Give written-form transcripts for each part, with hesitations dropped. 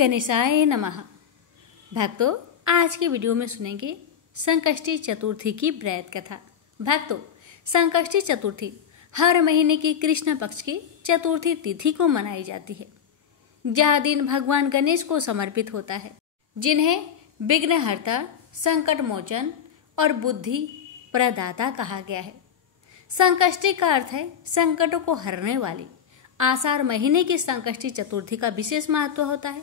गणेशाय नमः। भक्तों, आज के वीडियो में सुनेंगे संकष्टी चतुर्थी की व्रत कथा। भक्तों, संकष्टी चतुर्थी हर महीने की कृष्ण पक्ष की चतुर्थी तिथि को मनाई जाती है। यह दिन भगवान गणेश को समर्पित होता है, जिन्हें विघ्नहर्ता, संकट मोचन और बुद्धि प्रदाता कहा गया है। संकष्टी का अर्थ है संकटों को हरने वाली। आषाढ़ महीने की संकष्टी चतुर्थी का विशेष महत्व होता है,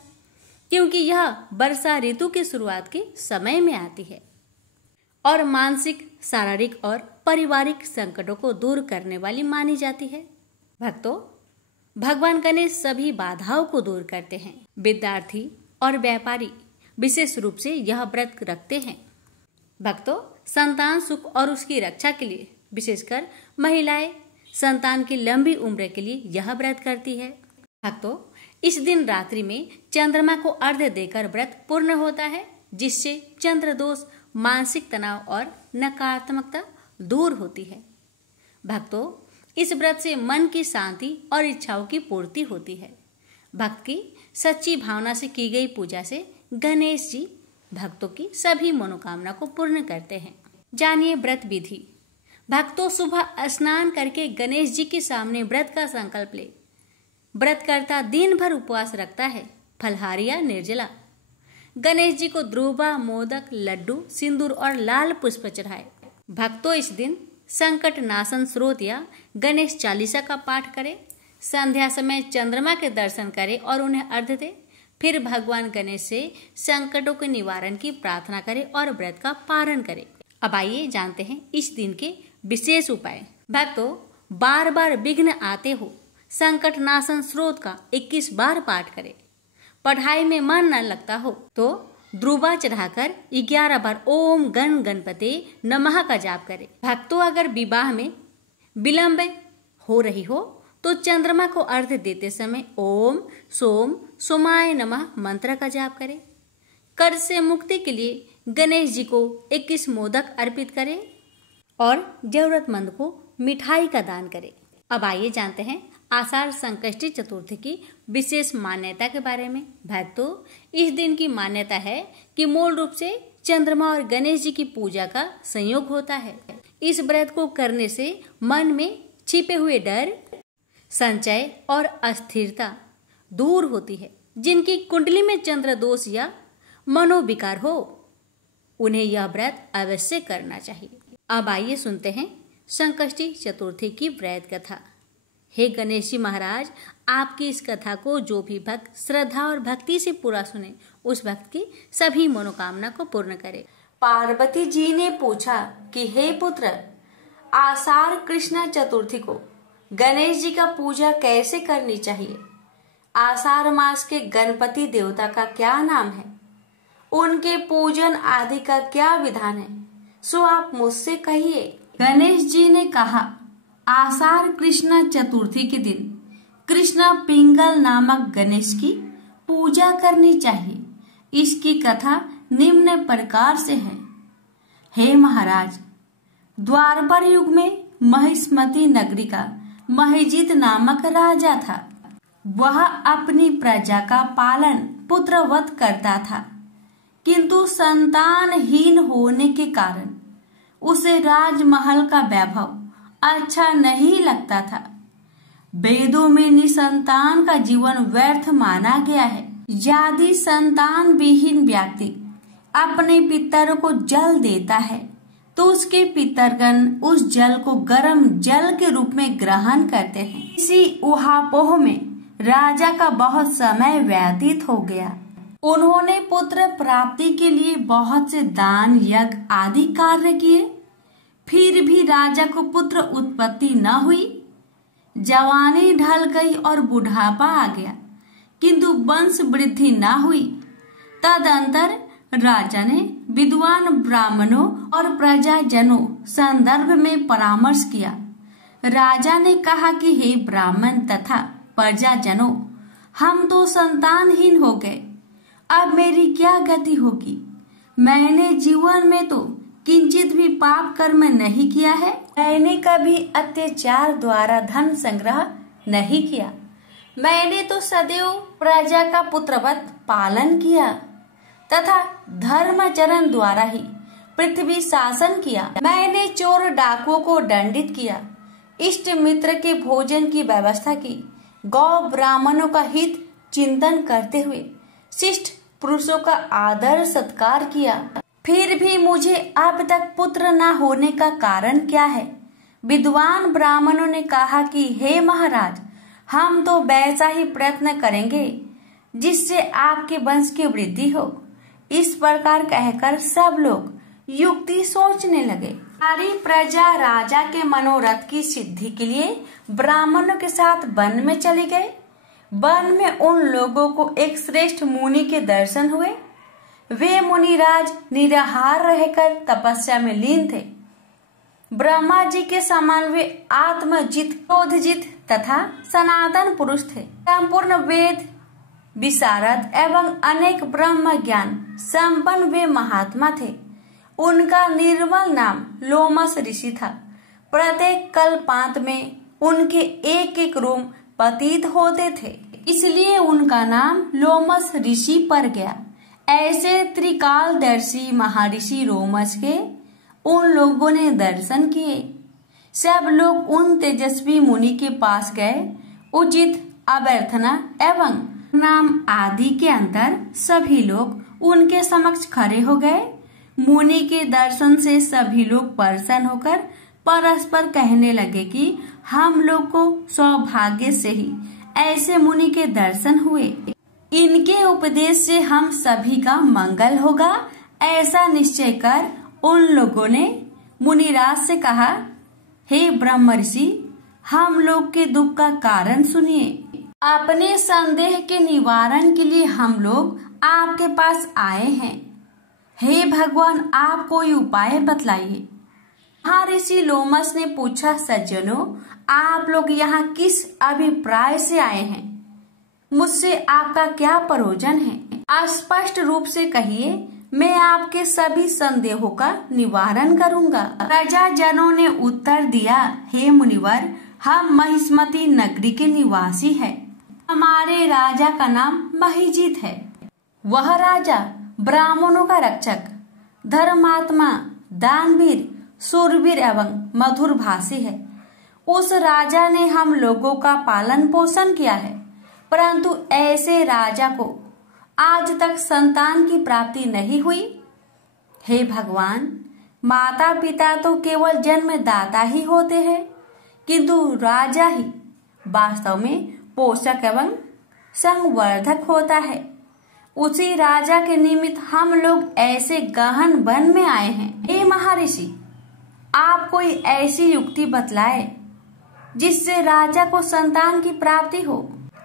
क्योंकि यह वर्षा ऋतु की शुरुआत के समय में आती है और मानसिक, शारीरिक और पारिवारिक संकटों को दूर करने वाली मानी जाती है। भक्तों, भगवान गणेश सभी बाधाओं को दूर करते हैं। विद्यार्थी और व्यापारी विशेष रूप से यह व्रत रखते हैं। भक्तों, संतान सुख और उसकी रक्षा के लिए विशेषकर महिलाएं संतान की लंबी उम्र के लिए यह व्रत करती है। भक्तों, इस दिन रात्रि में चंद्रमा को अर्घ्य देकर व्रत पूर्ण होता है, जिससे चंद्र दोष, मानसिक तनाव और नकारात्मकता दूर होती है। भक्तों, इस व्रत से मन की शांति और इच्छाओं की पूर्ति होती है। भक्त की सच्ची भावना से की गई पूजा से गणेश जी भक्तों की सभी मनोकामना को पूर्ण करते हैं। जानिए व्रत विधि। भक्तों, सुबह स्नान करके गणेश जी के सामने व्रत का संकल्प ले। व्रत करता दिन भर उपवास रखता है, फलहारी या निर्जला। गणेश जी को ध्रुवा, मोदक, लड्डू, सिंदूर और लाल पुष्प चढ़ाए। भक्तों, इस दिन संकट नाशन स्रोत या गणेश चालीसा का पाठ करें। संध्या समय चंद्रमा के दर्शन करें और उन्हें अर्घ्य दे। फिर भगवान गणेश से संकटों के निवारण की प्रार्थना करें और व्रत का पारण करें। अब आइए जानते हैं इस दिन के विशेष उपाय। भक्तों, बार बार विघ्न आते हो, संकट नाशन स्रोत का 21 बार पाठ करें। पढ़ाई में मन न लगता हो तो ध्रुवा चढ़ाकर 11 बार ओम गण गणपते नमः का जाप करें। भक्तों, अगर विवाह में विलंब हो रही हो तो चंद्रमा को अर्घ्य देते समय ओम सोम सोमाय नमः मंत्र का जाप करें। कर्ज से मुक्ति के लिए गणेश जी को 21 मोदक अर्पित करें और जरूरतमंद को मिठाई का दान करें। अब आइए जानते हैं आषाढ़ संकष्टी चतुर्थी की विशेष मान्यता के बारे में। भक्तों, इस दिन की मान्यता है कि मूल रूप से चंद्रमा और गणेश जी की पूजा का संयोग होता है। इस व्रत को करने से मन में छिपे हुए डर, संचय और अस्थिरता दूर होती है। जिनकी कुंडली में चंद्र दोष या मनोविकार हो, उन्हें यह व्रत अवश्य करना चाहिए। अब आइए सुनते हैं संकष्टी चतुर्थी की व्रत कथा। हे गणेश जी महाराज, आपकी इस कथा को जो भी भक्त श्रद्धा और भक्ति से पूरा सुने, उस भक्त की सभी मनोकामना को पूर्ण करे। पार्वती जी ने पूछा कि हे पुत्र, आषाढ़ कृष्ण चतुर्थी को गणेश जी का पूजा कैसे करनी चाहिए? आषाढ़ मास के गणपति देवता का क्या नाम है? उनके पूजन आदि का क्या विधान है? सो आप मुझसे कहिए। गणेश जी ने कहा, आषाढ़ कृष्ण चतुर्थी के दिन कृष्ण पिंगल नामक गणेश की पूजा करनी चाहिए। इसकी कथा निम्न प्रकार से है। हे महाराज, द्वापर युग में महिष्मती नगरी का महिजित नामक राजा था। वह अपनी प्रजा का पालन पुत्रवत करता था, किंतु संतानहीन होने के कारण उसे राजमहल का वैभव अच्छा नहीं लगता था। वेदों में निसंतान का जीवन व्यर्थ माना गया है। यदि संतान विहीन व्यक्ति अपने पितर को जल देता है तो उसके पितरगण उस जल को गर्म जल के रूप में ग्रहण करते हैं। इसी उहापोह में राजा का बहुत समय व्यतीत हो गया। उन्होंने पुत्र प्राप्ति के लिए बहुत से दान, यज्ञ आदि कार्य किए, फिर भी राजा को पुत्र उत्पत्ति न हुई। जवानी ढल गई और बुढ़ापा आ गया, किंतु वंश वृद्धि न हुई। तदंतर राजा ने विद्वान ब्राह्मणों और प्रजाजनों संदर्भ में परामर्श किया। राजा ने कहा कि हे ब्राह्मण तथा प्रजाजनों, हम तो संतानहीन हो गए, अब मेरी क्या गति होगी? मैंने जीवन में तो किंचित भी पाप कर्म नहीं किया है। मैंने कभी अत्याचार द्वारा धन संग्रह नहीं किया। मैंने तो सदैव प्रजा का पुत्रवत पालन किया तथा धर्माचरण द्वारा ही पृथ्वी शासन किया। मैंने चोर डाकुओं को दंडित किया, इष्ट मित्र के भोजन की व्यवस्था की, गौ ब्राह्मणों का हित चिंतन करते हुए शिष्ट पुरुषों का आदर सत्कार किया। फिर भी मुझे अब तक पुत्र न होने का कारण क्या है? विद्वान ब्राह्मणों ने कहा कि हे महाराज, हम तो वैसा ही प्रयत्न करेंगे जिससे आपके वंश की वृद्धि हो। इस प्रकार कहकर सब लोग युक्ति सोचने लगे। सारी प्रजा राजा के मनोरथ की सिद्धि के लिए ब्राह्मणों के साथ वन में चली गए। वन में उन लोगों को एक श्रेष्ठ मुनि के दर्शन हुए। वे मुनिराज निराहार रहकर तपस्या में लीन थे। ब्रह्मा जी के समान वे आत्मजित, क्रोधजित तथा सनातन पुरुष थे। संपूर्ण वेद विशारद एवं अनेक ब्रह्म ज्ञान संपन्न वे महात्मा थे। उनका निर्मल नाम लोमस ऋषि था। प्रत्येक कल्पांत में उनके एक एक रोम पतित होते थे, इसलिए उनका नाम लोमस ऋषि पड़ गया। ऐसे त्रिकालदर्शी महर्षि लोमस के उन लोगों ने दर्शन किए। सब लोग उन तेजस्वी मुनि के पास गए। उचित, अभ्यर्थना एवं नाम आदि के अंतर सभी लोग उनके समक्ष खड़े हो गए। मुनि के दर्शन से सभी लोग प्रसन्न होकर परस्पर कहने लगे कि हम लोग को सौभाग्य से ही ऐसे मुनि के दर्शन हुए। इनके उपदेश से हम सभी का मंगल होगा। ऐसा निश्चय कर उन लोगों ने मुनिराज से कहा, हे ब्रह्म ऋषि, हम लोग के दुख का कारण सुनिए। अपने संदेह के निवारण के लिए हम लोग आपके पास आए हैं। हे भगवान, आप कोई उपाय बतलाइए। महर्षि लोमस ने पूछा, सज्जनों, आप लोग यहाँ किस अभिप्राय से आए हैं? मुझसे आपका क्या प्रयोजन है? स्पष्ट रूप से कहिए, मैं आपके सभी संदेहों का निवारण करूंगा। प्रजाजनों ने उत्तर दिया, हे मुनिवर, हम महिष्मती नगरी के निवासी हैं। हमारे राजा का नाम महिजीत है। वह राजा ब्राह्मणों का रक्षक, धर्मात्मा, दानवीर, शूरवीर एवं मधुर भाषी है। उस राजा ने हम लोगों का पालन पोषण किया है, परंतु ऐसे राजा को आज तक संतान की प्राप्ति नहीं हुई। हे भगवान, माता पिता तो केवल जन्मदाता ही होते हैं, किंतु राजा ही वास्तव में पोषक एवं संवर्धक होता है। उसी राजा के निमित्त हम लोग ऐसे गहन वन में आए हैं। हे महर्षि, आप कोई ऐसी युक्ति बतलाए जिससे राजा को संतान की प्राप्ति हो,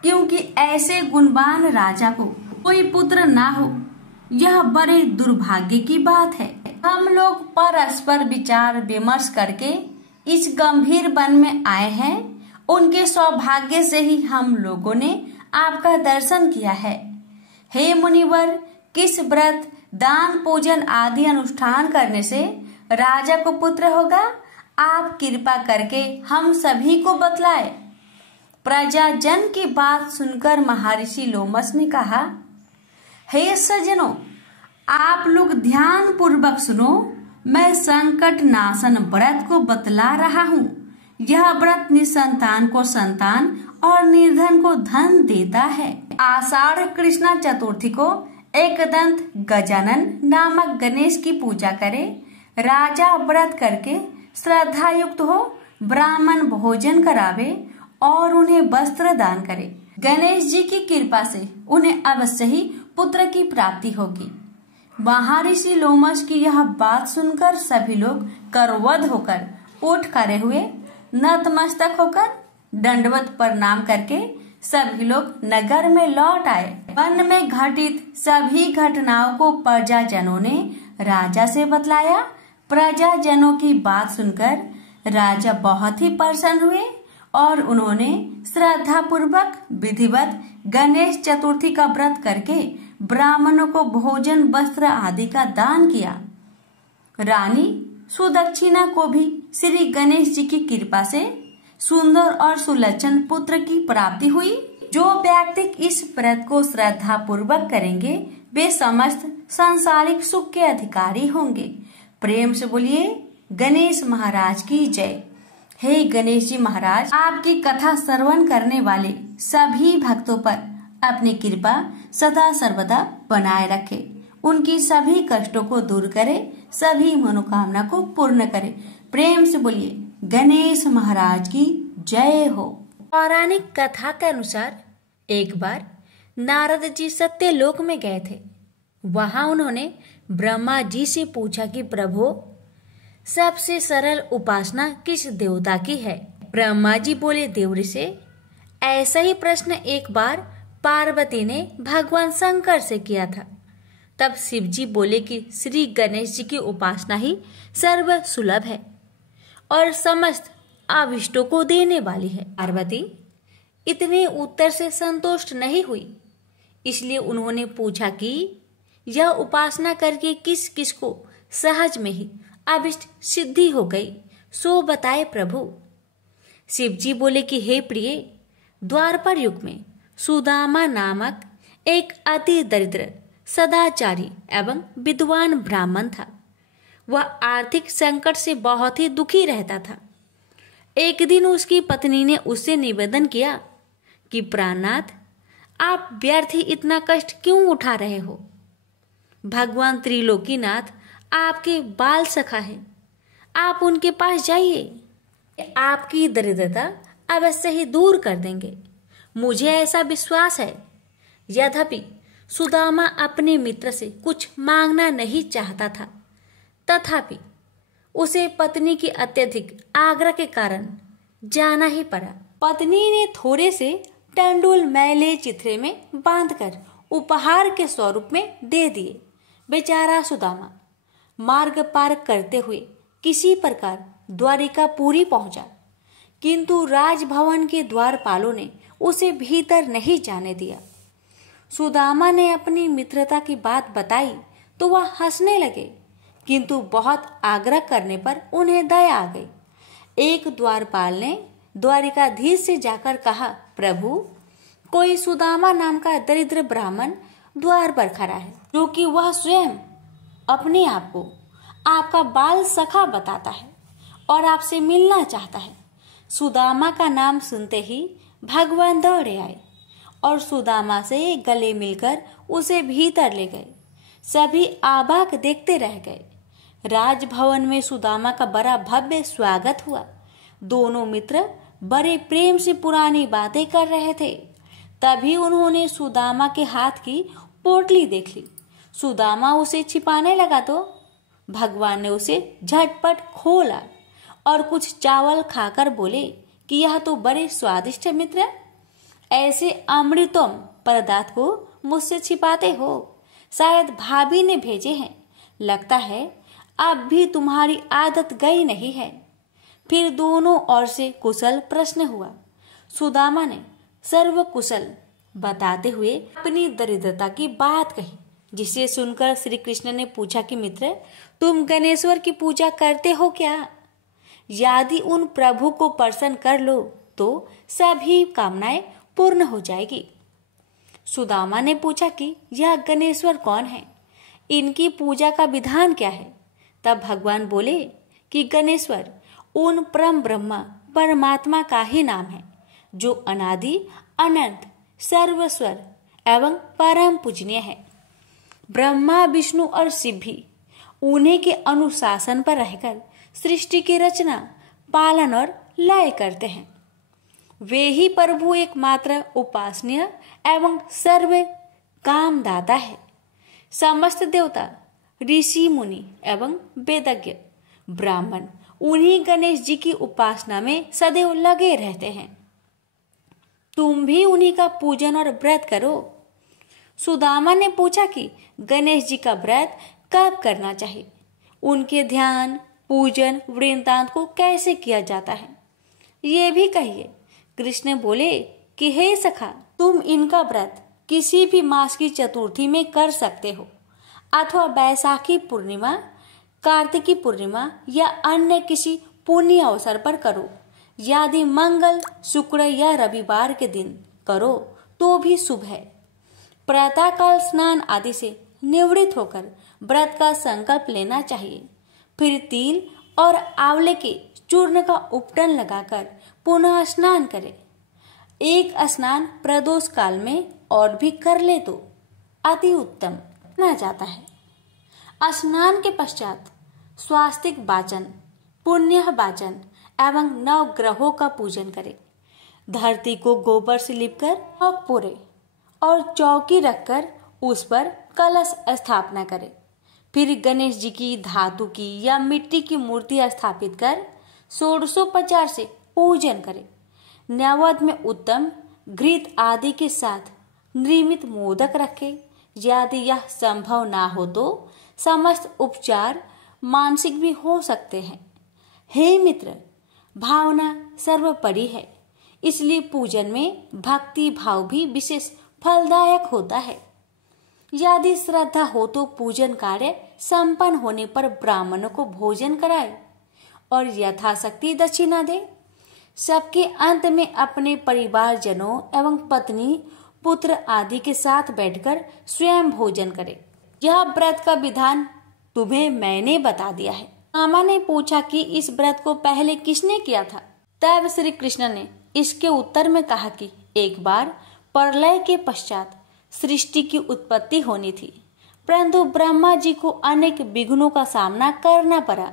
क्योंकि ऐसे गुणवान राजा को कोई पुत्र ना हो, यह बड़े दुर्भाग्य की बात है। हम लोग परस्पर विचार विमर्श करके इस गंभीर वन में आए हैं। उनके सौभाग्य से ही हम लोगों ने आपका दर्शन किया है। हे मुनिवर, किस व्रत, दान, पूजन आदि अनुष्ठान करने से राजा को पुत्र होगा? आप कृपा करके हम सभी को बतलाए। प्रजाजन की बात सुनकर महर्षि लोमस ने कहा, हे सज्जनों, आप लोग ध्यान पूर्वक सुनो। मैं संकट नाशन व्रत को बतला रहा हूँ। यह व्रत निसंतान को संतान और निर्धन को धन देता है। आषाढ़ कृष्णा चतुर्थी को एकदंत गजानन नामक गणेश की पूजा करे। राजा व्रत करके श्रद्धा युक्त हो, ब्राह्मण भोजन करावे और उन्हें वस्त्र दान करे। गणेश जी की कृपा से उन्हें अवश्य ही पुत्र की प्राप्ति होगी। महर्षि लोमस की यह बात सुनकर सभी लोग करवध होकर उठ खड़े हुए। नतमस्तक होकर दंडवत प्रणाम करके सभी लोग नगर में लौट आए। वन में घटित सभी घटनाओं को प्रजाजनों ने राजा से बतलाया। प्रजाजनों की बात सुनकर राजा बहुत ही प्रसन्न हुए और उन्होंने श्रद्धा पूर्वक विधिवत गणेश चतुर्थी का व्रत करके ब्राह्मणों को भोजन, वस्त्र आदि का दान किया। रानी सुदक्षिणा को भी श्री गणेश जी की कृपा से सुंदर और सुलक्षण पुत्र की प्राप्ति हुई। जो व्यक्ति इस व्रत को श्रद्धा पूर्वक करेंगे वे समस्त सांसारिक सुख के अधिकारी होंगे। प्रेम से बोलिए गणेश महाराज की जय। हे गणेश जी महाराज, आपकी कथा श्रवण करने वाले सभी भक्तों पर अपनी कृपा सदा सर्वदा बनाए रखे, उनकी सभी कष्टों को दूर करे, सभी मनोकामना को पूर्ण करे। प्रेम से बोलिए गणेश महाराज की जय हो। पौराणिक कथा के अनुसार एक बार नारद जी सत्यलोक में गए थे। वहां उन्होंने ब्रह्मा जी से पूछा कि प्रभु, सबसे सरल उपासना किस देवता की है? ब्रह्मा जी बोले, देव से। ऐसा ही प्रश्न एक बार पार्वती ने भगवान शंकर से किया था। तब शिव जी बोले कि श्री गणेश जी की उपासना ही सर्व सुलभ है और समस्त अभिष्टों को देने वाली है। पार्वती इतने उत्तर से संतुष्ट नहीं हुई, इसलिए उन्होंने पूछा कि यह उपासना करके किस किस को सहज में ही अभिष्ट सिद्धि हो गई, सो बताए प्रभु। शिव जी बोले कि हे प्रिय, द्वापर युग में सुदामा नामक एक अति दरिद्र सदाचारी एवं विद्वान ब्राह्मण था। वह आर्थिक संकट से बहुत ही दुखी रहता था। एक दिन उसकी पत्नी ने उससे निवेदन किया कि प्राणनाथ, आप व्यर्थ ही इतना कष्ट क्यों उठा रहे हो? भगवान त्रिलोकीनाथ आपके बाल सखा है, आप उनके पास जाइए, आपकी दरिद्रता अवश्य ही दूर कर देंगे, मुझे ऐसा विश्वास है। यद्यपि सुदामा अपने मित्र से कुछ मांगना नहीं चाहता था, तथापि उसे पत्नी की अत्यधिक आग्रह के कारण जाना ही पड़ा। पत्नी ने थोड़े से टंडूल मैले चिथड़े में बांधकर उपहार के स्वरूप में दे दिए। बेचारा सुदामा मार्ग पार करते हुए किसी प्रकार द्वारिकापुरी पहुंचा, किंतु राजभवन के द्वारपालों ने उसे भीतर नहीं जाने दिया। सुदामा ने अपनी मित्रता की बात बताई तो वह हंसने लगे, किंतु बहुत आग्रह करने पर उन्हें दया आ गई। एक द्वारपाल ने द्वारिकाधीश से जाकर कहा, प्रभु, कोई सुदामा नाम का दरिद्र ब्राह्मण द्वार पर खड़ा है, जो कि वह स्वयं अपने आप को आपका बाल सखा बताता है और आपसे मिलना चाहता है। सुदामा का नाम सुनते ही भगवान दौड़े आए और सुदामा से गले मिलकर उसे भीतर ले गए। सभी आबाक देखते रह गए। राजभवन में सुदामा का बड़ा भव्य स्वागत हुआ। दोनों मित्र बड़े प्रेम से पुरानी बातें कर रहे थे। तभी उन्होंने सुदामा के हाथ की पोटली देख ली। सुदामा उसे छिपाने लगा तो भगवान ने उसे झटपट खोला और कुछ चावल खाकर बोले कि यह तो बड़े स्वादिष्ट मित्र, ऐसे अमृतम पदार्थ को मुझसे छिपाते हो? शायद भाभी ने भेजे हैं, लगता है अब भी तुम्हारी आदत गई नहीं है। फिर दोनों ओर से कुशल प्रश्न हुआ। सुदामा ने सर्व कुशल बताते हुए अपनी दरिद्रता की बात कही, जिसे सुनकर श्री कृष्ण ने पूछा कि मित्र, तुम गणेश्वर की पूजा करते हो क्या? यदि उन प्रभु को प्रसन्न कर लो तो सभी कामनाएं पूर्ण हो जाएगी। सुदामा ने पूछा कि यह गणेश्वर कौन है, इनकी पूजा का विधान क्या है? तब भगवान बोले कि गणेश्वर उन परम ब्रह्मा परमात्मा का ही नाम है, जो अनादि अनंत सर्वस्वर एवं परम पूजनीय है। ब्रह्मा विष्णु और शिव भी उन्हीं के अनुशासन पर रहकर सृष्टि की रचना, पालन और लय करते हैं। वे ही प्रभु एकमात्र उपासनीय एवं सर्व कामदाता है। समस्त देवता, ऋषि मुनि एवं वेदज्ञ ब्राह्मण उन्हीं गणेश जी की उपासना में सदैव लगे रहते हैं। तुम भी उन्हीं का पूजन और व्रत करो। सुदामा ने पूछा कि गणेश जी का व्रत कब करना चाहिए, उनके ध्यान, पूजन, वृंदांत को कैसे किया जाता है, ये भी कहिए। कृष्ण बोले कि हे सखा, तुम इनका व्रत किसी भी मास की चतुर्थी में कर सकते हो, अथवा बैसाखी पूर्णिमा, कार्तिकी पूर्णिमा या अन्य किसी पुण्य अवसर पर करो। यदि मंगल, शुक्र या रविवार के दिन करो तो भी शुभ है। प्रातःकाल स्नान आदि से निवृत्त होकर व्रत का संकल्प लेना चाहिए। फिर तिल और आंवले के चूर्ण का उपटन लगाकर पुनः स्नान करे। एक स्नान प्रदोष काल में और भी कर ले तो अति उत्तम माना जाता है। स्नान के पश्चात स्वास्तिक वाचन, पुण्य वाचन एवं नव ग्रहों का पूजन करे। धरती को गोबर से लिपकर चौक पोरे और चौकी रखकर उस पर कलश स्थापना करे। फिर गणेश जी की धातु की या मिट्टी की मूर्ति स्थापित कर षोडशोपचार से पूजन करे। नैवेद्य में उत्तम घृत आदि के साथ निर्मित मोदक रखे। यदि यह संभव ना हो तो समस्त उपचार मानसिक भी हो सकते हैं। हे मित्र, भावना सर्वोपरि है, इसलिए पूजन में भक्ति भाव भी विशेष फलदायक होता है। यदि श्रद्धा हो तो पूजन कार्य संपन्न होने पर ब्राह्मणों को भोजन कराए और यथाशक्ति दक्षिणा दे। सबके अंत में अपने परिवारजनों एवं पत्नी, पुत्र आदि के साथ बैठकर स्वयं भोजन करे। यह व्रत का विधान तुम्हें मैंने बता दिया है। मामा ने पूछा कि इस व्रत को पहले किसने किया था? तब श्री कृष्ण ने इसके उत्तर में कहा कि एक बार प्रलय के पश्चात सृष्टि की उत्पत्ति होनी थी, परंतु ब्रह्मा जी को अनेक विघ्नों का सामना करना पड़ा।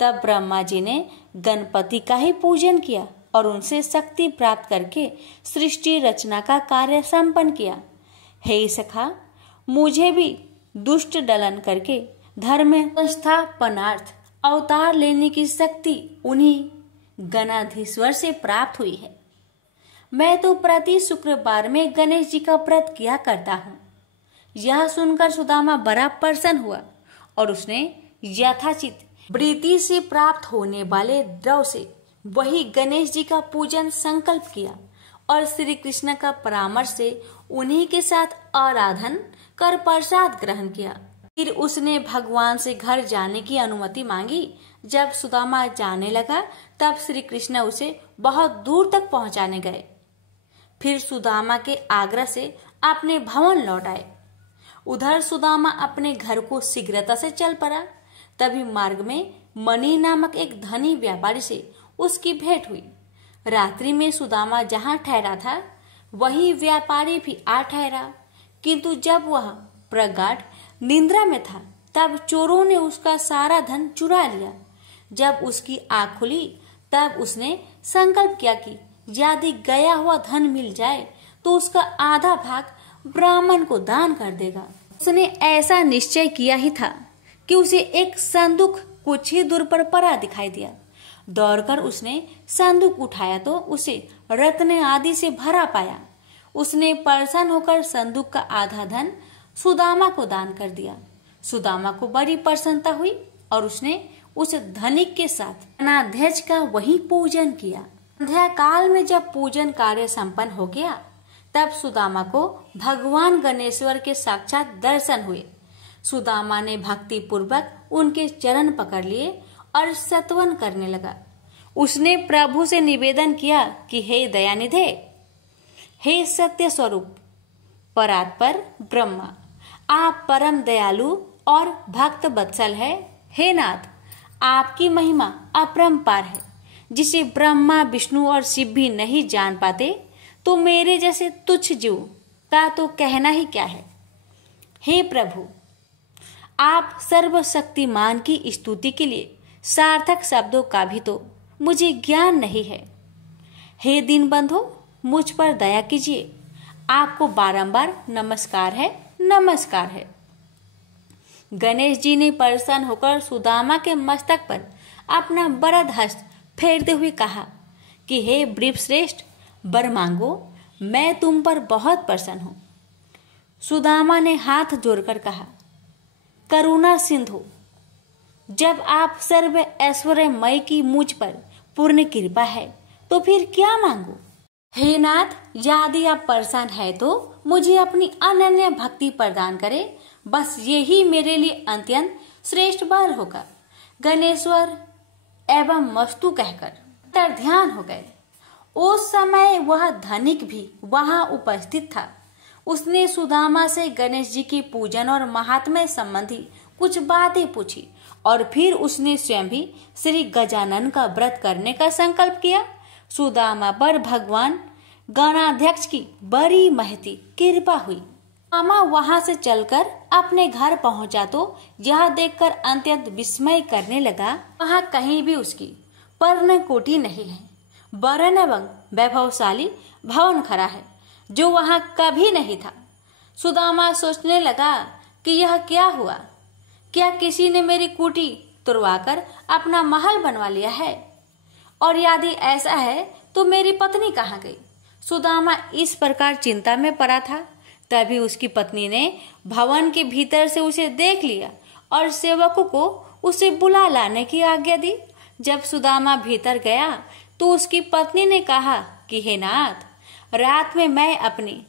तब ब्रह्मा जी ने गणपति का ही पूजन किया और उनसे शक्ति प्राप्त करके सृष्टि रचना का कार्य संपन्न किया। हे सखा, मुझे भी दुष्ट दलन करके धर्म संस्थापनार्थ अवतार लेने की शक्ति उन्हीं गणाधीश्वर से प्राप्त हुई है। मैं तो प्रति शुक्रवार में गणेश जी का व्रत किया करता हूँ। यह सुनकर सुदामा बड़ा प्रसन्न हुआ और उसने यथाचित वृत्ति से प्राप्त होने वाले द्रव से वही गणेश जी का पूजन संकल्प किया और श्री कृष्ण का परामर्श से उन्हीं के साथ आराधन कर प्रसाद ग्रहण किया। फिर उसने भगवान से घर जाने की अनुमति मांगी। जब सुदामा जाने लगा तब श्री कृष्ण उसे बहुत दूर तक पहुंचाने गए। फिर सुदामा के आग्रह से अपने भवन लौट आए। उधर सुदामा अपने घर को शीघ्रता से चल पड़ा। तभी मार्ग में मणि नामक एक धनी व्यापारी से उसकी भेंट हुई। रात्रि में सुदामा जहाँ ठहरा था वही व्यापारी भी आ ठहरा, किंतु जब वह प्रगाढ़ निंद्रा में था तब चोरों ने उसका सारा धन चुरा लिया। जब उसकी आँख खुली तब उसने संकल्प किया कि यदि गया हुआ धन मिल जाए तो उसका आधा भाग ब्राह्मण को दान कर देगा। उसने ऐसा निश्चय किया ही था कि उसे एक संदूक कुछ ही दूर पर पड़ा दिखाई दिया। दौड़कर उसने संदूक उठाया तो उसे रत्न आदि से भरा पाया। उसने प्रसन्न होकर संदूक का आधा धन सुदामा को दान कर दिया। सुदामा को बड़ी प्रसन्नता हुई और उसने उस धनिक के साथ गणाध्यक्ष का वही पूजन किया। संध्या काल में जब पूजन कार्य संपन्न हो गया तब सुदामा को भगवान गणेश्वर के साक्षात दर्शन हुए। सुदामा ने भक्ति पूर्वक उनके चरण पकड़ लिए और स्तवन करने लगा। उसने प्रभु से निवेदन किया कि हे दयानिधे, हे सत्य स्वरूप परात्पर ब्रह्मा, आप परम दयालु और भक्त वत्सल है। हे नाथ, आपकी महिमा अपरंपार है, जिसे ब्रह्मा, विष्णु और शिव भी नहीं जान पाते, तो मेरे जैसे तुच्छ जीव का तो कहना ही क्या है। हे प्रभु, आप सर्वशक्तिमान की स्तुति के लिए सार्थक शब्दों का भी तो मुझे ज्ञान नहीं है। हे दीनबंधु, मुझ पर दया कीजिए। आपको बारंबार नमस्कार है, नमस्कार है। गणेश जी ने प्रसन्न होकर सुदामा के मस्तक पर अपना वरद हस्त फेरते हुए कहा कि हे वृषश्रेष्ठ, वर मांगो, मैं तुम पर बहुत प्रसन्न हूँ। सुदामा ने हाथ जोड़कर कहा, करुणा सिंधु, जब आप सर्व ऐश्वर्यमय की मुझ पर पूर्ण कृपा है तो फिर क्या मांगू। हे नाथ, यदि आप प्रसन्न है तो मुझे अपनी अनन्य भक्ति प्रदान करे। बस यही मेरे लिए अत्यंत श्रेष्ठ वर होगा। गणेश्वर एवं मस्तु कहकर अंतर ध्यान हो गए उस समय वह धनिक भी वहां उपस्थित था। उसने सुदामा से गणेश जी की पूजन और महात्म्य संबंधी कुछ बातें पूछी और फिर उसने स्वयं भी श्री गजानन का व्रत करने का संकल्प किया। सुदामा पर भगवान गणाध्यक्ष की बड़ी महती कृपा हुई। सुदामा वहां से चलकर अपने घर पहुंचा तो यह देखकर अत्यंत विस्मय करने लगा, वहां कहीं भी उसकी पर्णकुटी नहीं है, वरन एवं वैभवशाली भवन खड़ा है जो वहां कभी नहीं था। सुदामा सोचने लगा कि यह क्या हुआ, क्या किसी ने मेरी कुटी तुड़वाकर अपना महल बनवा लिया है, और यदि ऐसा है तो मेरी पत्नी कहाँ गई। सुदामा इस प्रकार चिंता में पड़ा था। तभी उसकी पत्नी ने भवन के भीतर से उसे देख लिया और सेवकों को उसे बुला लाने की आज्ञा दी। जब सुदामा भीतर गया तो उसकी पत्नी ने कहा कि हे नाथ, रात में मैं अपनी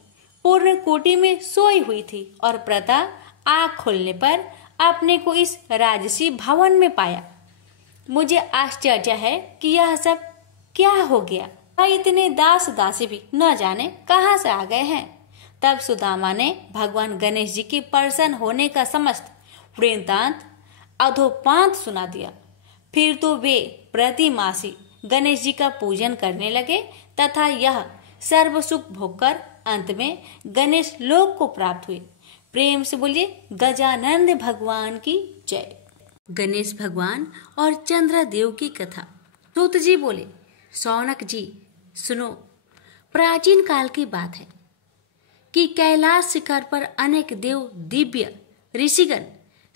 पूर्ण कोटि में सोई हुई थी और प्रातः आँख खोलने पर अपने को इस राजसी भवन में पाया। मुझे आश्चर्य है कि यह सब क्या हो गया। इतने दास दासी भी न जाने कहां से आ गए हैं। तब सुदामा ने भगवान गणेश जी के प्रसन्न होने का समस्त वृत्तांत अधोपांत सुना दिया। फिर तो वे प्रतिमासी गणेश जी का पूजन करने लगे तथा यह सर्व सुख भोगकर अंत में गणेश लोक को प्राप्त हुए। प्रेम से बोलिए गजानंद भगवान की जय। गणेश भगवान और चंद्रदेव की कथा। सूत जी बोले, शौनक जी सुनो, प्राचीन काल की बात है कि कैलाश शिखर पर अनेक देव, दिव्य ऋषिगण,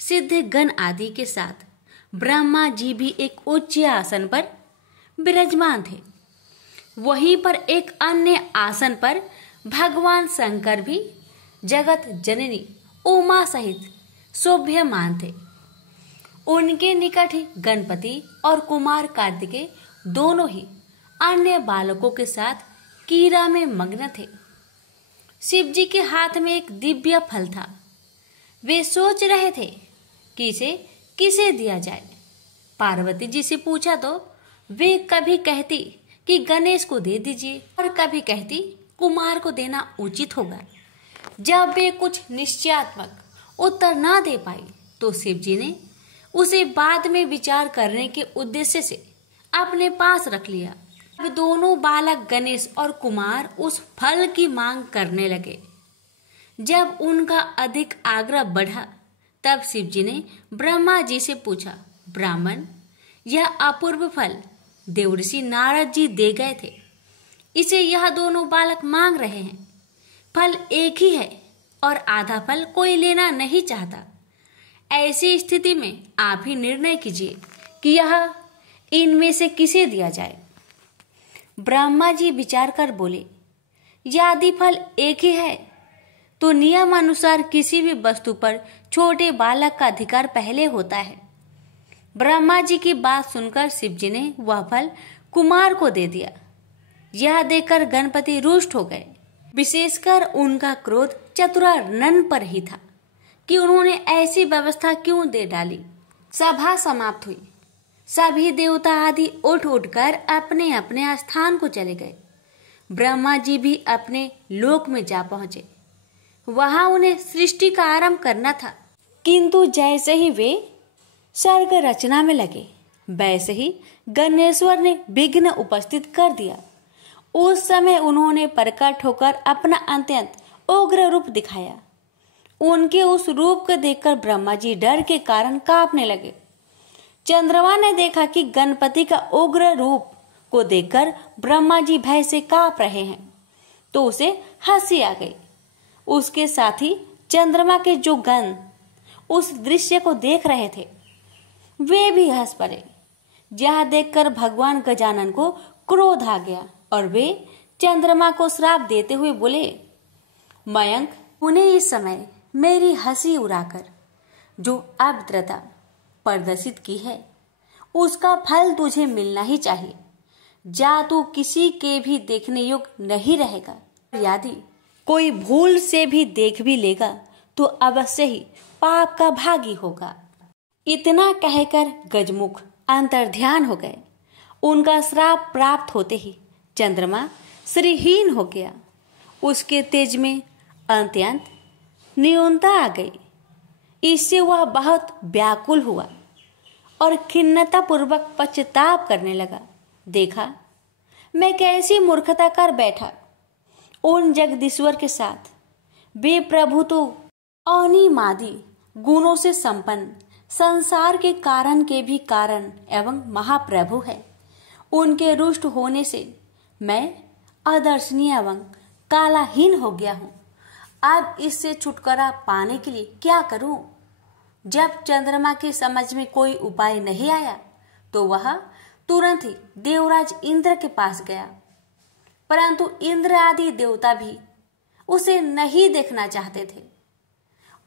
सिद्ध गण आदि के साथ ब्रह्मा जी भी एक उच्च आसन पर विराजमान थे। वहीं पर एक अन्य आसन पर भगवान शंकर भी जगत जननी उमा सहित शोभ्यमान थे। उनके निकट ही गणपति और कुमार कार्तिकेय दोनों ही अन्य बालकों के साथ कीड़ा में मग्न थे। शिव जी के हाथ में एक दिव्य फल था। वे सोच रहे थे कि इसे किसे दिया जाए। पार्वती जी से पूछा तो वे कभी कहती कि गणेश को दे दीजिए और कभी कहती कुमार को देना उचित होगा। जब वे कुछ निश्चयात्मक उत्तर न दे पाई तो शिव जी ने उसे बाद में विचार करने के उद्देश्य से अपने पास रख लिया। अब दोनों बालक गणेश और कुमार उस फल की मांग करने लगे। जब उनका अधिक आग्रह बढ़ा तब शिव जी ने ब्रह्मा जी से पूछा, ब्राह्मण, यह अपूर्व फल देवर्षि नारद जी दे गए थे, इसे यह दोनों बालक मांग रहे हैं। फल एक ही है और आधा फल कोई लेना नहीं चाहता। ऐसी स्थिति में आप ही निर्णय कीजिए कि यह इनमें से किसे दिया जाए। ब्रह्मा जी विचार कर बोले, यदि फल एक ही है तो नियम अनुसार किसी भी वस्तु पर छोटे बालक का अधिकार पहले होता है। ब्रह्मा जी की बात सुनकर शिव जी ने वह फल कुमार को दे दिया। यह देखकर गणपति रुष्ट हो गए। विशेषकर उनका क्रोध चतुरानन पर ही था कि उन्होंने ऐसी व्यवस्था क्यों दे डाली। सभा समाप्त हुई। सभी देवता आदि उठ उठकर अपने अपने स्थान को चले गए। ब्रह्मा जी भी अपने लोक में जा पहुंचे। वहां उन्हें सृष्टि का आरंभ करना था, किंतु जैसे ही वे सर्ग रचना में लगे वैसे ही गणेश्वर ने विघ्न उपस्थित कर दिया। उस समय उन्होंने प्रकट होकर अपना अत्यंत उग्र रूप दिखाया। उनके उस रूप को देखकर ब्रह्मा जी डर के कारण कांपने लगे। चंद्रमा ने देखा कि गणपति का उग्र रूप को देखकर ब्रह्मा जी भय से कांप रहे हैं तो उसे हंसी आ गई। उसके साथ ही चंद्रमा के जो गण उस दृश्य को देख रहे थे वे भी हंस पड़े। यह देखकर भगवान गजानन को क्रोध आ गया और वे चंद्रमा को श्राप देते हुए बोले, मयंक, उन्हें इस समय मेरी हंसी उड़ाकर जो अभद्रता प्रदर्शित की है उसका फल तुझे मिलना ही चाहिए। जा तू किसी के भी देखने योग्य नहीं रहेगा। यदि कोई भूल से भी देख भी लेगा तो अवश्य ही पाप का भागी होगा। इतना कहकर गजमुख अंतर्ध्यान हो गए। उनका श्राप प्राप्त होते ही चंद्रमा श्रीहीन हो गया। उसके तेज में अत्यंत न्यूनता आ गई। इससे वह बहुत व्याकुल हुआ और खिन्नता पूर्वक पश्चाताप करने लगा। देखा, मैं कैसी मूर्खता कर बैठा उन जगदीश्वर के साथ। वे प्रभु तो अनिमादि गुणों से संपन्न, संसार के कारण के भी कारण एवं महाप्रभु है। उनके रुष्ट होने से मैं अदर्शनीय एवं कालाहीन हो गया हूँ। अब इससे छुटकारा पाने के लिए क्या करूं? जब चंद्रमा की समझ में कोई उपाय नहीं आया तो वह तुरंत ही देवराज इंद्र के पास गया, परंतु इंद्र आदि देवता भी उसे नहीं देखना चाहते थे।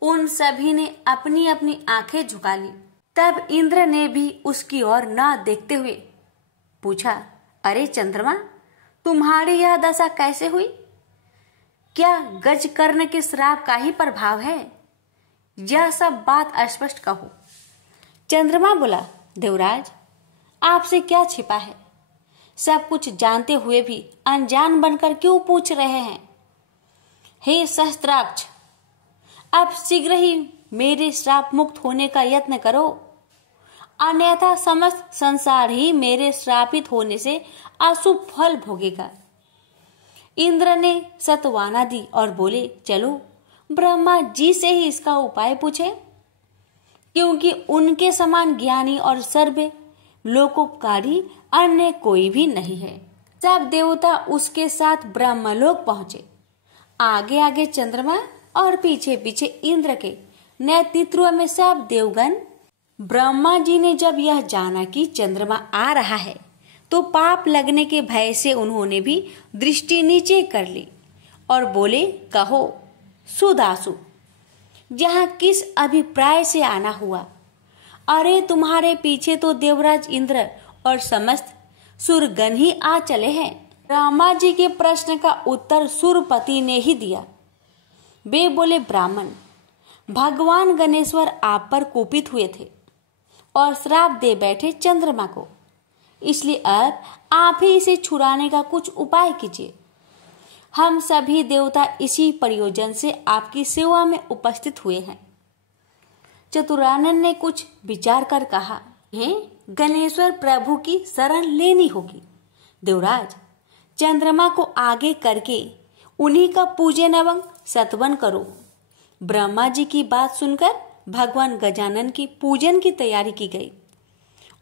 उन सभी ने अपनी अपनी आंखें झुका ली। तब इंद्र ने भी उसकी ओर न देखते हुए पूछा, अरे चंद्रमा, तुम्हारी यह दशा कैसे हुई? क्या गज कर्ण के श्राप का ही प्रभाव है? यह सब बात स्पष्ट कहो। चंद्रमा बोला, देवराज, आपसे क्या छिपा है? सब कुछ जानते हुए भी अनजान बनकर क्यों पूछ रहे हैं? हे सहस्त्राक्ष, अब शीघ्र ही मेरे श्राप मुक्त होने का यत्न करो, अन्यथा समस्त संसार ही मेरे श्रापित होने से अशुभ फल भोगेगा। इंद्र ने सत्वाना दी और बोले, चलो ब्रह्मा जी से ही इसका उपाय पूछे, क्योंकि उनके समान ज्ञानी और सर्व लोकोपकारी अन्य कोई भी नहीं है। सब देवता उसके साथ ब्रह्मलोक पहुंचे। आगे आगे चंद्रमा और पीछे पीछे इंद्र के नेतृत्व में सब देवगण। ब्रह्मा जी ने जब यह जाना कि चंद्रमा आ रहा है तो पाप लगने के भय से उन्होंने भी दृष्टि नीचे कर ली और बोले, कहो सुदासु, यहाँ किस अभिप्राय से आना हुआ? अरे तुम्हारे पीछे तो देवराज इंद्र और समस्त सुरगण ही आ चले हैं। ब्रह्मा जी के प्रश्न का उत्तर सुरपति ने ही दिया। वे बोले, ब्राह्मण, भगवान गणेश्वर आप पर कुपित हुए थे और श्राप दे बैठे चंद्रमा को, इसलिए अब आप ही इसे छुड़ाने का कुछ उपाय कीजिए। हम सभी देवता इसी प्रयोजन से आपकी सेवा में उपस्थित हुए हैं। चतुरानन ने कुछ विचार कर कहा, हे गणेश्वर प्रभु की शरण लेनी होगी। देवराज, चंद्रमा को आगे करके उन्हीं का पूजन एवं सत्वन करो। ब्रह्मा जी की बात सुनकर भगवान गजानन की पूजन की तैयारी की गई।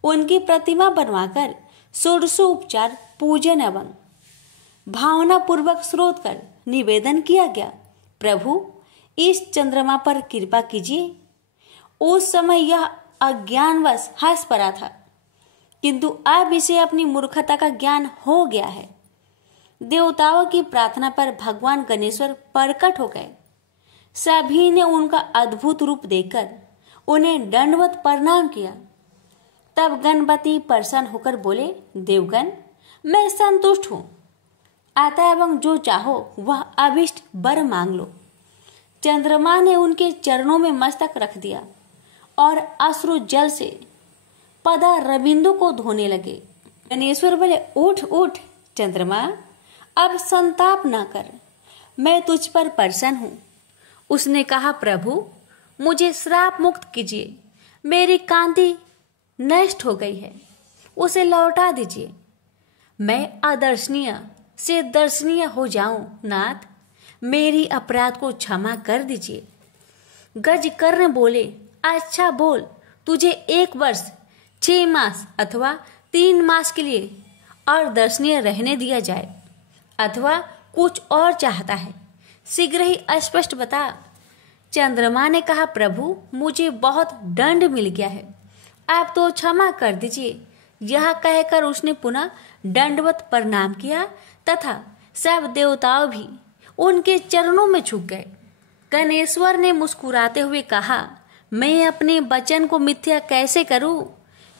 उनकी प्रतिमा बनवाकर षोडशोपचार पूजन एवं भावना पूर्वक स्रोत कर निवेदन किया गया, प्रभु इस चंद्रमा पर कृपा कीजिए। उस समय यह अज्ञानवश हंस पड़ा था, किंतु अब इसे अपनी मूर्खता का ज्ञान हो गया है। देवताओं की प्रार्थना पर भगवान गणेश्वर प्रकट हो गए। सभी ने उनका अद्भुत रूप देखकर उन्हें दंडवत प्रणाम किया। तब गणपति प्रसन्न होकर बोले, देवगण, मैं संतुष्ट हूँ, आता एवं जो चाहो वह अभिष्ट वर मांग लो। चंद्रमा ने उनके चरणों में मस्तक रख दिया और अश्रु जल से पदा रविंदु को धोने लगे। गणेश्वर बोले, उठ उठ चंद्रमा, अब संताप न कर, मैं तुझ पर प्रसन्न हूँ। उसने कहा, प्रभु मुझे श्राप मुक्त कीजिए, मेरी कांति नष्ट हो गई है, उसे लौटा दीजिए। मैं अदर्शनीय से दर्शनीय हो जाऊं। नाथ, मेरी अपराध को क्षमा कर दीजिए। गज कर्ण बोले, अच्छा बोल, तुझे 1 वर्ष 6 मास अथवा 3 मास के लिए अदर्शनीय रहने दिया जाए, अथवा कुछ और चाहता है, शीघ्र ही स्पष्ट बता। चंद्रमा ने कहा, प्रभु मुझे बहुत दंड मिल गया है, आप तो क्षमा कर दीजिए। यह कहकर उसने पुनः दंडवत प्रणाम किया तथा सब देवताओं भी उनके चरणों में झुक गए। गणेश्वर ने मुस्कुराते हुए कहा, मैं अपने वचन को मिथ्या कैसे करूं?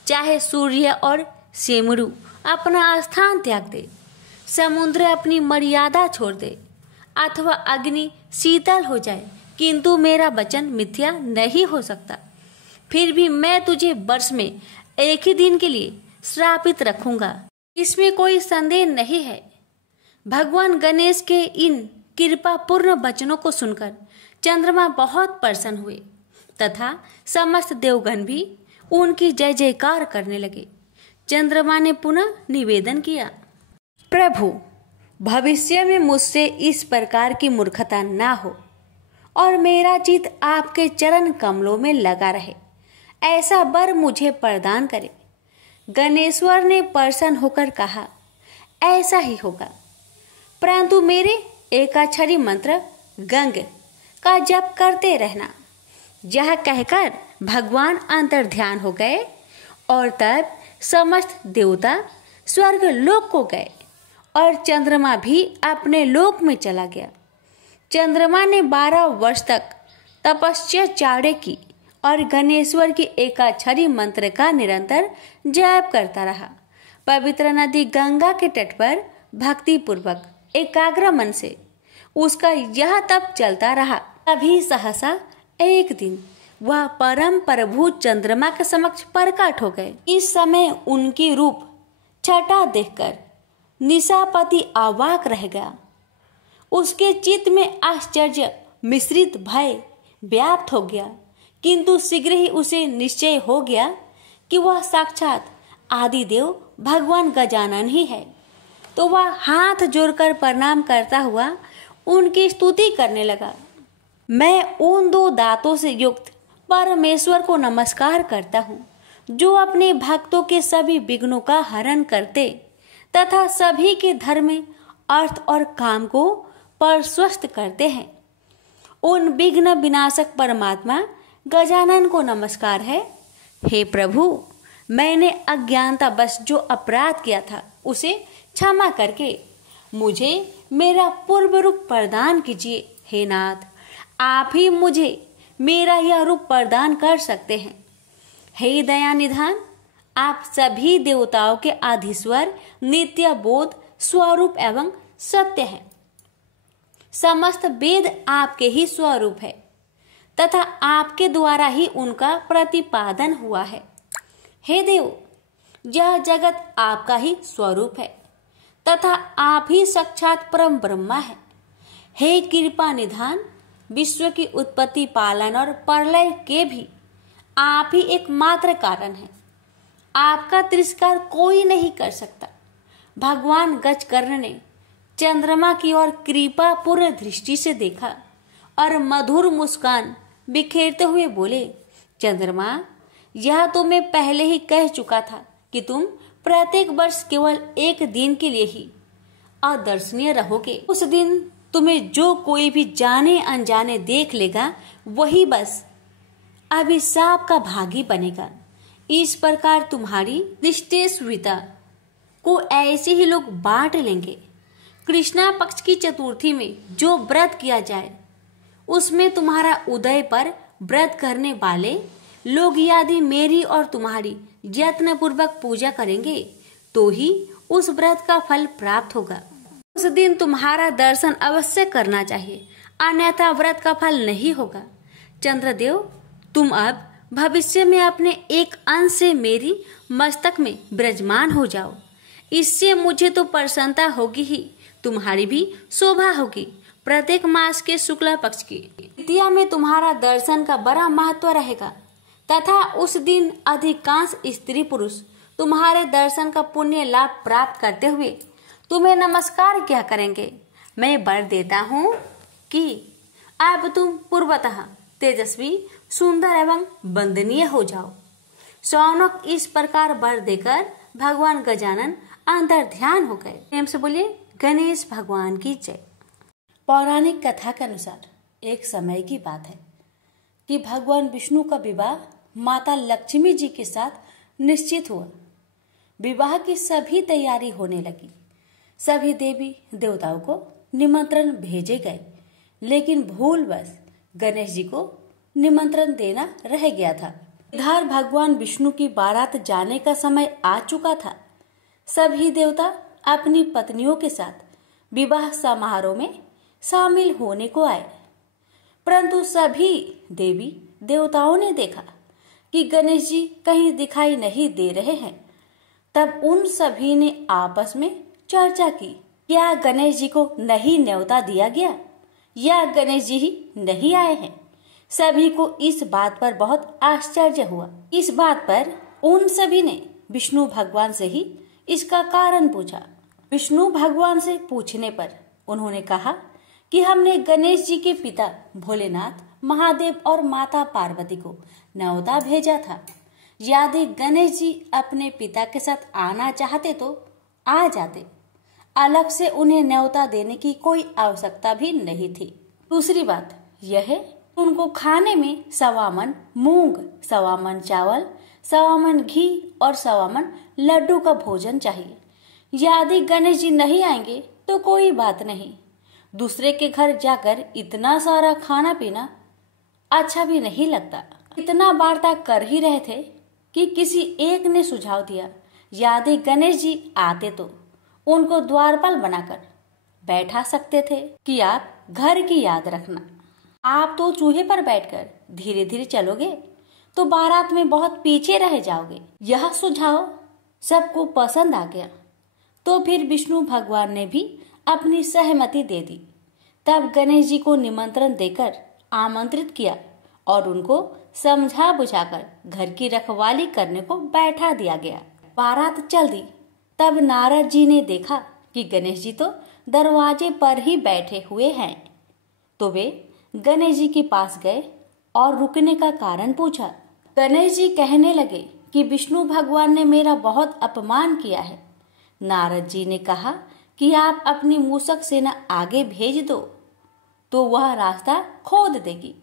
चाहे सूर्य और सेमरू अपना स्थान त्याग दे, समुद्र अपनी मर्यादा छोड़ दे, अथवा अग्नि शीतल हो जाए, किंतु मेरा वचन मिथ्या नहीं हो सकता। फिर भी मैं तुझे वर्ष में 1 ही दिन के लिए श्रापित रखूंगा, इसमें कोई संदेह नहीं है। भगवान गणेश के इन कृपापूर्ण वचनों को सुनकर चंद्रमा बहुत प्रसन्न हुए तथा समस्त देवगण भी उनकी जय जयकार करने लगे। चंद्रमा ने पुनः निवेदन किया, प्रभु, भविष्य में मुझसे इस प्रकार की मूर्खता ना हो और मेरा चित्त आपके चरण कमलों में लगा रहे, ऐसा वर मुझे प्रदान करे। गणेश्वर ने प्रसन्न होकर कहा, ऐसा ही होगा, परंतु मेरे एकाक्षरी मंत्र गंग का जप करते रहना। यह कहकर भगवान अंतर्ध्यान हो गए और तब समस्त देवता स्वर्ग लोक को गए और चंद्रमा भी अपने लोक में चला गया। चंद्रमा ने 12 वर्ष तक तपस्या चाड़े की और गणेश्वर की एकाक्षरी मंत्र का निरंतर जप करता रहा। पवित्र नदी गंगा के तट पर भक्ति पूर्वक एकाग्र मन से उसका यह तप चलता रहा। तभी सहसा एक दिन वह परम प्रभु चंद्रमा के समक्ष प्रकट हो गए। इस समय उनकी रूप छटा देखकर निशापति अवाक रह गया। उसके चित्त में आश्चर्य मिश्रित भय व्याप्त हो गया, किंतु शीघ्र ही उसे निश्चय हो गया कि वह साक्षात आदिदेव भगवान गजानन ही है। तो वह हाथ जोड़कर प्रणाम करता हुआ उनकी स्तुति करने लगा। मैं उन 2 दांतों से युक्त परमेश्वर को नमस्कार करता हूँ, जो अपने भक्तों के सभी विघ्नों का हरण करते तथा सभी के धर्म, अर्थ और काम को प्रशस्त करते हैं। उन विघ्न विनाशक परमात्मा गजानन को नमस्कार है। हे प्रभु, मैंने अज्ञानतावश जो अपराध किया था उसे क्षमा करके मुझे मेरा पूर्व रूप प्रदान कीजिए। हे नाथ, आप ही मुझे मेरा यह रूप प्रदान कर सकते हैं। हे दया निधान, आप सभी देवताओं के आधीश्वर, नित्य बोध स्वरूप एवं सत्य हैं। समस्त वेद आपके ही स्वरूप है तथा आपके द्वारा ही उनका प्रतिपादन हुआ है। हे देव, यह जगत आपका ही स्वरूप है तथा आप ही साक्षात परम ब्रह्मा है। हे कृपा निधान, विश्व की उत्पत्ति, पालन और प्रलय के भी आप ही एकमात्र कारण है। आपका तिरस्कार कोई नहीं कर सकता। भगवान गजकर्ण ने चंद्रमा की ओर कृपा पूर्ण दृष्टि से देखा और मधुर मुस्कान बिखेरते हुए बोले, चंद्रमा, यह तो मैं पहले ही कह चुका था कि तुम प्रत्येक वर्ष केवल एक दिन के लिए ही अदर्शनीय रहोगे। उस दिन तुम्हें जो कोई भी जाने अनजाने देख लेगा वही बस अभिशाप का भागी बनेगा। इस प्रकार तुम्हारी निष्ठेषविता को ऐसे ही लोग बांट लेंगे। कृष्णा पक्ष की चतुर्थी में जो व्रत किया जाए उसमें तुम्हारा उदय पर व्रत करने वाले लोग यदि मेरी और तुम्हारी यत्न पूर्वक पूजा करेंगे तो ही उस व्रत का फल प्राप्त होगा। उस दिन तुम्हारा दर्शन अवश्य करना चाहिए, अन्यथा व्रत का फल नहीं होगा। चंद्रदेव, तुम अब भविष्य में अपने एक अंश से मेरी मस्तक में विराजमान हो जाओ। इससे मुझे तो प्रसन्नता होगी ही, तुम्हारी भी शोभा होगी। प्रत्येक मास के शुक्ला पक्ष की तृतीया में तुम्हारा दर्शन का बड़ा महत्व रहेगा तथा उस दिन अधिकांश स्त्री पुरुष तुम्हारे दर्शन का पुण्य लाभ प्राप्त करते हुए तुम्हें नमस्कार क्या करेंगे। मैं वर देता हूँ कि अब तुम पूर्वतः तेजस्वी, सुंदर एवं वंदनीय हो जाओ। शौनक इस प्रकार वर देकर भगवान गजानन अंतर ध्यान हो गए। प्रेम से बोलिए गणेश भगवान की जय। पौराणिक कथा के अनुसार एक समय की बात है कि भगवान विष्णु का विवाह माता लक्ष्मी जी के साथ निश्चित हुआ। विवाह की सभी तैयारी होने लगी। सभी देवी देवताओं को निमंत्रण भेजे गए, लेकिन भूलवश गणेश जी को निमंत्रण देना रह गया था। इधर भगवान विष्णु की बारात जाने का समय आ चुका था। सभी देवता अपनी पत्नियों के साथ विवाह समारोह में शामिल होने को आए, परंतु सभी देवी देवताओं ने देखा कि गणेश जी कहीं दिखाई नहीं दे रहे हैं। तब उन सभी ने आपस में चर्चा की क्या गणेश जी को नहीं न्योता दिया गया या गणेश जी ही नहीं आए हैं? सभी को इस बात पर बहुत आश्चर्य हुआ। इस बात पर उन सभी ने विष्णु भगवान से ही इसका कारण पूछा। विष्णु भगवान से पूछने पर उन्होंने कहा कि हमने गणेश जी के पिता भोलेनाथ, महादेव और माता पार्वती को न्योता भेजा था। यदि गणेश जी अपने पिता के साथ आना चाहते तो आ जाते, अलग से उन्हें न्योता देने की कोई आवश्यकता भी नहीं थी। दूसरी बात यह है, उनको खाने में 1.25 मन मूंग, 1.25 मन चावल, 1.25 मन घी और 1.25 मन लड्डू का भोजन चाहिए। यदि गणेश जी नहीं आएंगे तो कोई बात नहीं, दूसरे के घर जाकर इतना सारा खाना पीना अच्छा भी नहीं लगता। इतना वार्ता कर ही रहे थे कि किसी एक ने सुझाव दिया, यदि गणेश जी आते तो उनको द्वारपाल बनाकर बैठा सकते थे कि आप घर की याद रखना, आप तो चूहे पर बैठकर धीरे धीरे चलोगे तो बारात में बहुत पीछे रह जाओगे। यह सुझाव सबको पसंद आ गया तो फिर विष्णु भगवान ने भी अपनी सहमति दे दी। तब गणेश जी को निमंत्रण देकर आमंत्रित किया और उनको समझा बुझाकर घर की रखवाली करने को बैठा दिया गया। बारात चल दी। तब नारद जी ने देखा कि गणेश जी तो दरवाजे पर ही बैठे हुए हैं, तो वे गणेश जी के पास गए और रुकने का कारण पूछा। गणेश जी कहने लगे कि विष्णु भगवान ने मेरा बहुत अपमान किया है। नारद जी ने कहा कि आप अपनी मूषक सेना आगे भेज दो तो वह रास्ता खोद देगी,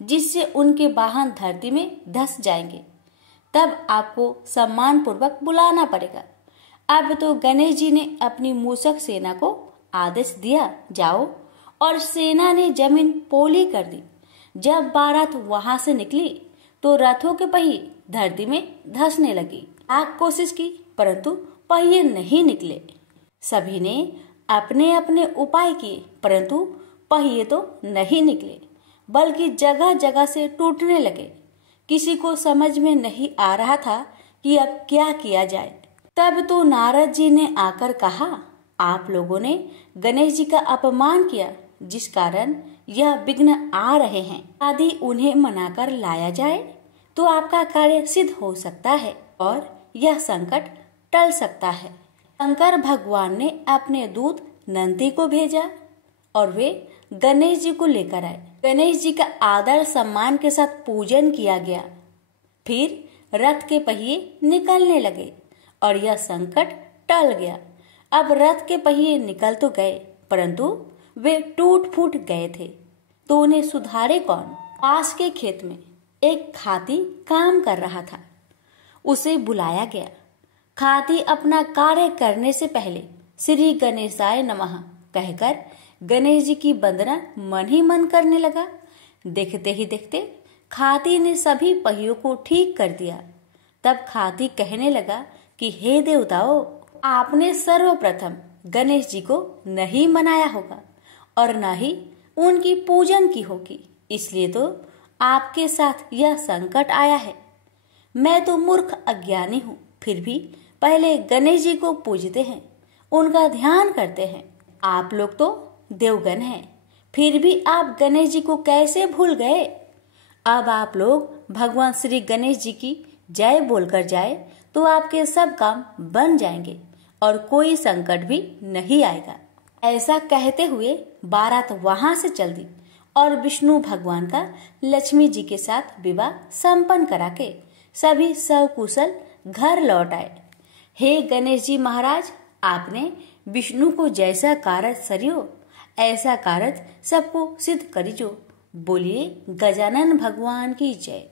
जिससे उनके वाहन धरती में धंस जाएंगे। तब आपको सम्मान पूर्वक बुलाना पड़ेगा। अब तो गणेश जी ने अपनी मूषक सेना को आदेश दिया, जाओ, और सेना ने जमीन पोली कर दी। जब बारात वहां से निकली तो रथों के पहिए धरती में धंसने लगी। लाख कोशिश की परंतु पहिए नहीं निकले। सभी ने अपने अपने उपाय किए परंतु पहिए तो नहीं निकले, बल्कि जगह जगह से टूटने लगे। किसी को समझ में नहीं आ रहा था कि अब क्या किया जाए। तब तो नारद जी ने आकर कहा, आप लोगों ने गणेश जी का अपमान किया, जिस कारण यह विघ्न आ रहे हैं। यदि उन्हें मनाकर लाया जाए तो आपका कार्य सिद्ध हो सकता है और यह संकट टल सकता है। शंकर भगवान ने अपने दूत नंदी को भेजा और वे गणेश जी को लेकर आए। गणेश जी का आदर सम्मान के साथ पूजन किया गया। फिर रथ के पहिए निकलने लगे और यह संकट टल गया। अब रथ के पहिए निकल तो गए परंतु वे टूट फूट गए थे, तो उन्हें सुधारे कौन? पास के खेत में एक खाती काम कर रहा था। उसे बुलाया गया। खाती अपना कार्य करने से पहले श्री गणेशाय नमः कहकर गणेश जी की वंदना मन ही मन करने लगा। देखते ही देखते खाती ने सभी पहियों को ठीक कर दिया। तब खाती कहने लगा कि हे देवताओं, आपने सर्वप्रथम गणेश जी को नहीं मनाया होगा और न ही उनकी पूजन की होगी, इसलिए तो आपके साथ यह संकट आया है। मैं तो मूर्ख अज्ञानी हूँ, फिर भी पहले गणेश जी को पूजते हैं, उनका ध्यान करते हैं। आप लोग तो देवगण हैं, फिर भी आप गणेश जी को कैसे भूल गए? अब आप लोग भगवान श्री गणेश जी की जय बोलकर जाए तो आपके सब काम बन जाएंगे और कोई संकट भी नहीं आएगा। ऐसा कहते हुए बारात वहां से चल दी और विष्णु भगवान का लक्ष्मी जी के साथ विवाह संपन्न करा के सभी सकुशल घर लौट आए। हे गणेश जी महाराज, आपने विष्णु को जैसा कारज सरियो ऐसा कारज सबको सिद्ध करिजो। बोलिए गजानन भगवान की जय।